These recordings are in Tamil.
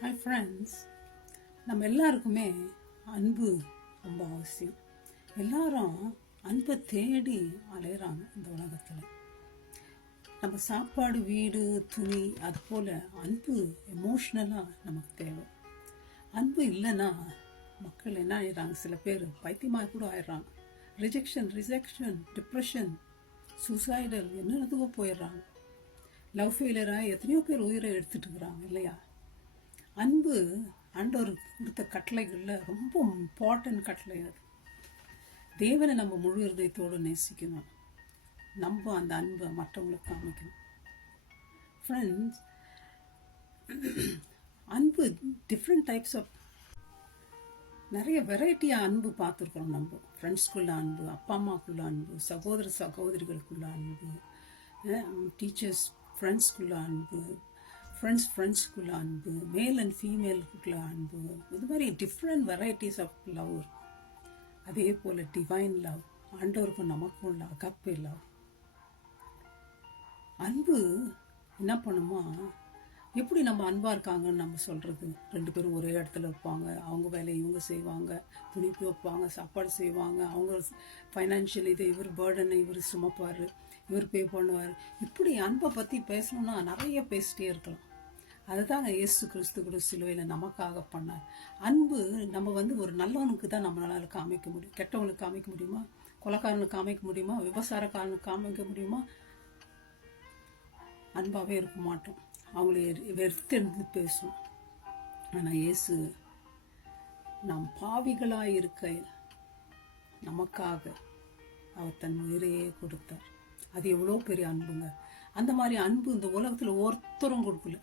ஹாய் ஃப்ரெண்ட்ஸ், நம்ம எல்லாருக்குமே அன்பு ரொம்ப அவசியம். எல்லாரும் அன்பை தேடி அலையிறாங்க இந்த உலகத்தில். நம்ம சாப்பாடு, வீடு, துணி, அது போல் அன்பு எமோஷ்னலாக நமக்கு தேவை. அன்பு இல்லைன்னா மக்கள் என்ன ஆயிடுறாங்க, சில பேர் பைத்தியமாக கூட ஆயிடுறாங்க. ரிஜெக்ஷன், டிப்ரெஷன், சூசைடல் என்னென்னதுக்கோ போயிடுறாங்க. லவ் ஃபெயிலியராக எத்தனையோ பேர் உயிரை எடுத்துட்டு இருக்கிறாங்க இல்லையா? அன்பு ஆண்டவர் கொடுத்த கட்டளைகளில் ரொம்ப இம்பார்ட்டன்ட் கட்டளை அது. தேவனை நம்ம முழு இருதயத்தோடு நேசிக்கணும். நம்ம அந்த அன்பை மற்றவங்களுக்கு காமிக்கணும். ஃப்ரெண்ட்ஸ், அன்பு டிஃப்ரெண்ட் டைப்ஸ் ஆஃப், நிறைய வெரைட்டியாக அன்பு பார்த்துருக்குறோம். நம்ம ஃப்ரெண்ட்ஸ்குள்ள அன்பு, அப்பா அம்மாக்குள்ள அன்பு, சகோதர சகோதரிகளுக்குள்ள அன்பு, டீச்சர்ஸ் ஃப்ரெண்ட்ஸ்குள்ள அன்பு, ஃப்ரெண்ட்ஸ்குள்ள அன்பு, மேல் அண்ட் ஃபீமேலுக்குள்ள அன்பு, இது மாதிரி டிஃப்ரெண்ட் வெரைட்டிஸ் ஆஃப் லவ். அதே போல் டிவைன் லவ், ஆண்டவருக்கும் நமக்கும் உள்ள அகப்பே லவ். அன்பு என்ன பண்ணுமா, எப்படி நம்ம அன்பாக இருக்காங்கன்னு நம்ம சொல்கிறது? ரெண்டு பேரும் ஒரே இடத்துல இருப்பாங்க, அவங்க வேலையை இவங்க செய்வாங்க, துணி வைப்பாங்க, சாப்பாடு செய்வாங்க, அவங்க ஃபைனான்ஷியல் இது இவர் பேர்டனை இவர் சுமப்பார், இவர் பே பண்ணுவார். இப்படி அன்பை பற்றி பேசணும்னா நிறைய பேசிட்டே இருக்கலாம். அதுதாங்க இயேசு கிறிஸ்து கூட சிலுவையில் நமக்காக பண்ணார். அன்பு நம்ம ஒரு நல்லவனுக்கு தான் நம்மளால் காமிக்க முடியும். கெட்டவனுக்கு காமிக்க முடியுமா? கொலைக்காரனுக்கு காமிக்க முடியுமா? விபசாரக்காரனுக்கு காமிக்க முடியுமா? அன்பாகவே இருக்க மாட்டோம், அவங்கள வெறுத்தெடுத்து பேசும். ஆனால் இயேசு நாம் பாவிகளாக இருக்க நமக்காக அவர் தன் உயிரையே கொடுத்தார். அது எவ்வளோ பெரிய அன்புங்க. அந்த மாதிரி அன்பு இந்த உலகத்தில் ஒருத்தரும் கொடுக்கல,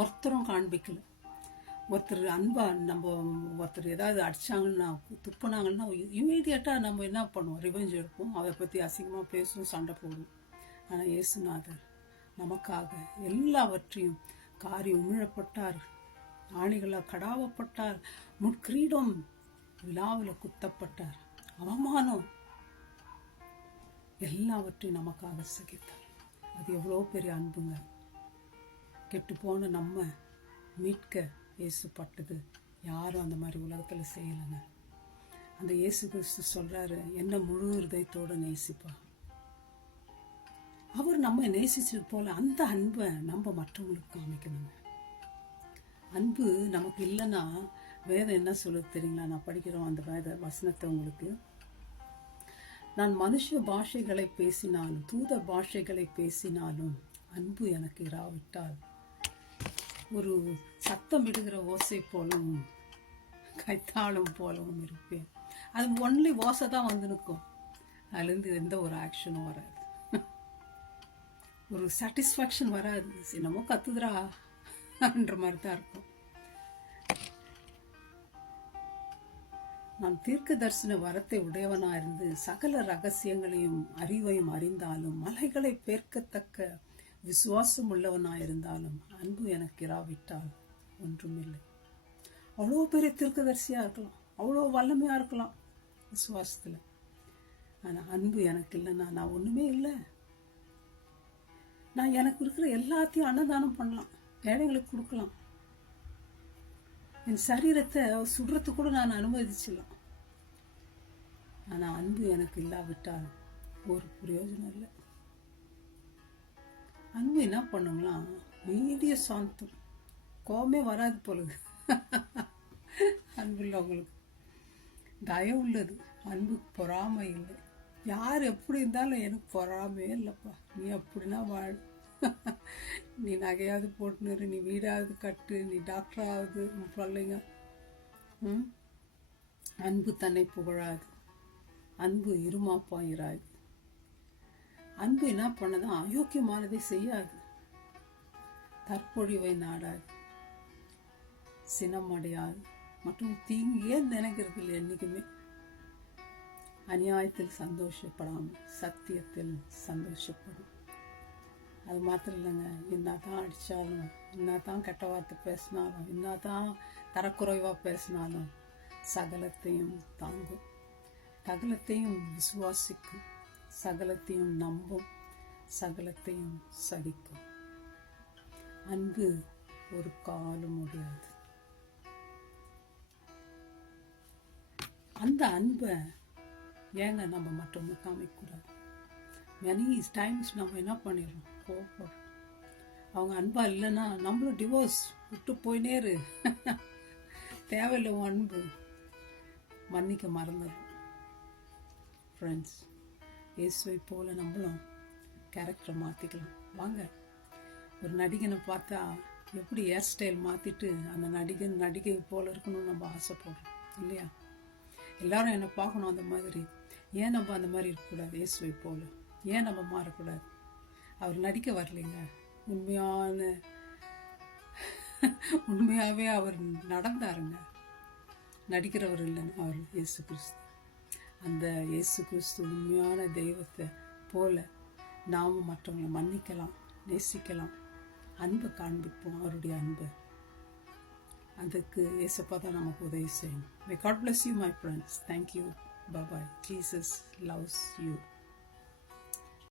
ஒருத்தரும் காண்பிக்கல. ஒருத்தர் அன்பா நம்ம ஒருத்தர் ஏதாவது அடிச்சாங்கன்னா, துப்புனாங்கன்னா இமீடியட்டாக நம்ம என்ன பண்ணுவோம்? ரிவெஞ்ச் எடுப்போம், அதை பற்றி அசிங்கமாக பேசுவோம், சண்டை போடுவோம். ஆனால் இயேசுநாதர் நமக்காக எல்லாவற்றையும் காரி உமிழப்பட்டார், ஆணிகளால் கடாவப்பட்டார், முட்கிரீடம் விழாவில் குத்தப்பட்டார், அவமானம் எல்லாவற்றையும் நமக்காக சகித்தார். அது எவ்வளோ பெரிய அன்புங்க. கெட்டு போன நம்ம மீட்க இயேசுப்பட்டது யாரும் அந்த மாதிரி உலகத்தில் செய்யலைங்க. அந்த இயேசு கிறிஸ்து சொல்கிறாரு, என்ன முழு இருதயத்தோடு நேசிப்பா. அவர் நம்ம நேசிச்சது போல அந்த அன்பை நம்ம மற்றவங்களுக்கு காமிக்கணுங்க. அன்பு நமக்கு இல்லைன்னா வேதம் என்ன சொல்லுது தெரியுங்களா? நான் படிக்கிறோம் அந்த வேத வசனத்தை உங்களுக்கு. நான் மனுஷ பாஷைகளை பேசினாலும், தூத பாஷைகளை பேசினாலும், அன்பு எனக்கு இராவிட்டால் ஒரு சத்தம் இடுகிற ஓசை போலவும் கைத்தாளம் போலவும் இருப்பேன். அது ஒன்லி ஓசை தான் வந்து நிற்கும், அதுலேருந்து எந்த ஒரு ஆக்ஷனும் வராது, ஒரு சாட்டிஸ்ஃபேக்ஷன் வராது. என்னமோ கத்துதுரான்ற மாதிரி தான் இருக்கும். நான் தீர்க்க தரிசன வரத்தை உடையவனா இருந்து சகல ரகசியங்களையும் அறிவையும் அறிந்தாலும், மலைகளை பேர்க்கத்தக்க விசுவாசம் உள்ளவனாயிருந்தாலும், அன்பு எனக்கு இராவிட்டால் ஒன்றுமில்லை. அவ்வளோ பெரிய தீர்க்கதரிசியாக இருக்கலாம், அவ்வளோ வல்லமையாக இருக்கலாம் விசுவாசத்தில், ஆனால் அன்பு எனக்கு இல்லைன்னா நான் ஒன்றுமே இல்லை. நான் எனக்கு இருக்கிற எல்லாத்தையும் அன்னதானம் பண்ணலாம், ஏழைங்களுக்கு கொடுக்கலாம், என் சரீரத்தை சுடுறது கூட நான் அனுமதிச்சிடலாம். ஆனால் அன்பு எனக்கு இல்லாவிட்டால் ஒரு பிரயோஜனம் இல்லை. அன்பு என்ன பண்ணுங்களாம், மீடிய சாந்தம், கோபமே வராது போலுது. அன்பு உள்ளவங்களுக்கு தயவு உள்ளது, அன்புக்கு பொறாமை இல்லை. யார் எப்படி இருந்தாலும் எனக்கு பொறாமையே இல்லைப்பா, நீ அப்படின்னா வாழ், நீ நகையாவது போட்டுன்னு, நீ வீடாவது கட்டு, நீ டாக்டராவது பிள்ளைங்க. அன்பு தன்னை புகழாது, அன்பு இருமாப்பாயிராது. அன்பு என்ன பண்ணதான், அயோக்கியமானதை செய்யாது, தற்பொழிவை நாடாது, சினம் அடையாது, மற்றும் தீங்கே நினைக்கிறது இல்லை என்னைக்குமே. அநியாயத்தில் சந்தோஷப்படாமல் சத்தியத்தில் சந்தோஷப்படும். அது மாத்திரம் இல்லைங்க, என்னதான் அடித்தாலும், என்னதான் கெட்ட வார்த்தை பேசினாலும், என்னதான் தரக்குறைவாக பேசினாலும் சகலத்தையும் தாங்கும், சகலத்தையும் விசுவாசிக்கும், சகலத்தையும் நம்பும், சகலத்தையும் சகிக்கும். அன்பு ஒரு காலம் முடியாது. அந்த அன்பை ஏங்க நம்ம மற்றவங்க காமிக்கக்கூடாது? மெனி டைம்ஸ் நம்ம என்ன பண்ணிடுறோம், கோபப்படுறோம். அவங்க அன்பா இல்லைன்னா நம்மளும் டிவோர்ஸ் விட்டு போயினே இரு. தேவையில்லை உன் அன்பு. மன்னிக்க மறந்துடும். ஃப்ரெண்ட்ஸ், இயேசுவை போல நம்மளும் கேரக்டரை மாற்றிக்கலாம். வாங்க, ஒரு நடிகனை பார்த்தா எப்படி ஹேர் ஸ்டைல் மாற்றிட்டு அந்த நடிகை போல இருக்கணும்னு நம்ம ஆசைப்படுறோம் இல்லையா? எல்லாரும் என்னை பார்க்கணும் அந்த மாதிரி. ஏன் நம்ம அந்த மாதிரி இருக்கக்கூடாது? இயேசுவை போல ஏன் நம்ம மாறக்கூடாது? அவர் நடிக்க வரலைங்க, உண்மையாகவே அவர் நடந்தாருங்க. நடிக்கிறவர் இல்லைன்னு அவர் இயேசு கிறிஸ்து. அந்த இயேசு கிறிஸ்து உண்மையான தெய்வத்தை போல நாமும் மற்றவங்களை மன்னிக்கலாம், நேசிக்கலாம், அன்பை காண்பிப்போம். அவருடைய அன்பை அதுக்கு இயேசப்பா தான் நமக்கு உதவி செய்யணும். May God bless you, my friends. Thank you. Bye-bye. Jesus loves you.